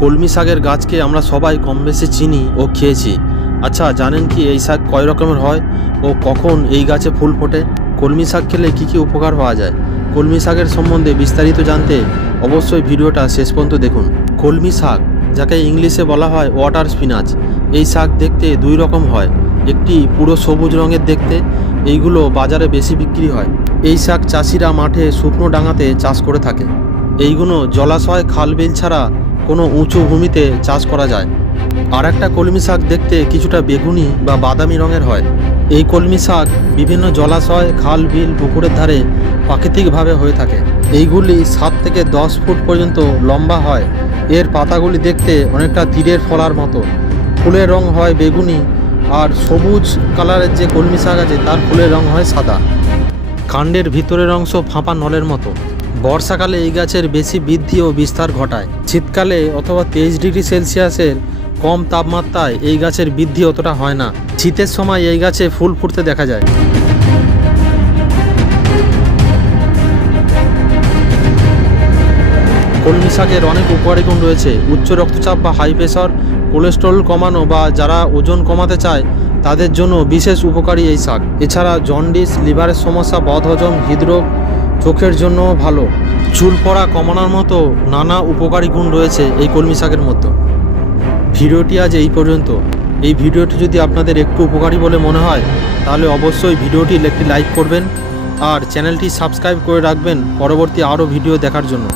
কলমি শাকের গাছকে আমরা সবাই কম বেশি চিনি ও খেয়েছি। আচ্ছা, জানেন কি এই শাক কয় রকমের হয় ও কখন এই গাছে ফুল ফোটে? কলমি শাক খেলে কী কী উপকার পাওয়া যায়, কলমি শাকের সম্বন্ধে বিস্তারিত জানতে অবশ্যই ভিডিওটা শেষ পর্যন্ত দেখুন। কলমি শাক, যাকে ইংলিশে বলা হয় ওয়াটার স্পিনাচ, এই শাক দেখতে দুই রকম হয়। একটি পুরো সবুজ রঙের দেখতে, এইগুলো বাজারে বেশি বিক্রি হয়। এই শাক চাষিরা মাঠে শুকনো ডাঙাতে চাষ করে থাকে। এইগুলো জলাশয়, খাল বিল ছাড়া কোনো উঁচু ভূমিতে চাষ করা যায়। আর একটা কলমি শাক দেখতে কিছুটা বেগুনি বা বাদামি রঙের হয়। এই কলমি শাক বিভিন্ন জলাশয়, খাল বিল, পুকুরের ধারে প্রাকৃতিকভাবে হয়ে থাকে। এইগুলি 7 থেকে 10 ফুট পর্যন্ত লম্বা হয়। এর পাতাগুলি দেখতে অনেকটা তীরের ফলার মতো। ফুলের রং হয় বেগুনি, আর সবুজ কালারের যে কলমি শাক আছে তার ফুলের রং হয় সাদা। কাণ্ডের ভিতরের অংশ ফাঁপা নলের মতো। বর্ষাকালে এই গাছের বেশি বৃদ্ধি ও বিস্তার ঘটায়। শীতকালে অথবা 23 ডিগ্রি সেলসিয়াসের কম তাপমাত্রায় এই গাছের বৃদ্ধি অতটা হয় না। শীতের সময় এই গাছে ফুল ফুটতে দেখা যায়। কলমি শাকের অনেক উপকারী গুণ রয়েছে। উচ্চ রক্তচাপ বা হাই প্রেশার, কোলেস্টেরল কমানো বা যারা ওজন কমাতে চায় তাদের জন্য বিশেষ উপকারী এই শাক। এছাড়া জন্ডিস, লিভারের সমস্যা, বদহজম, হৃদরোগ, চোখের জন্য ভালো। চুল পড়া কমানোর মতো নানা উপকারী গুণ রয়েছে এই কলমি শাকের মধ্যে। ভিডিওটি আজ এই পর্যন্ত। এই ভিডিওটি যদি আপনাদের একটু উপকারী বলে মনে হয় তাহলে অবশ্যই ভিডিওটি একটি লাইক করবেন আর চ্যানেলটি সাবস্ক্রাইব করে রাখবেন পরবর্তী আরও ভিডিও দেখার জন্য।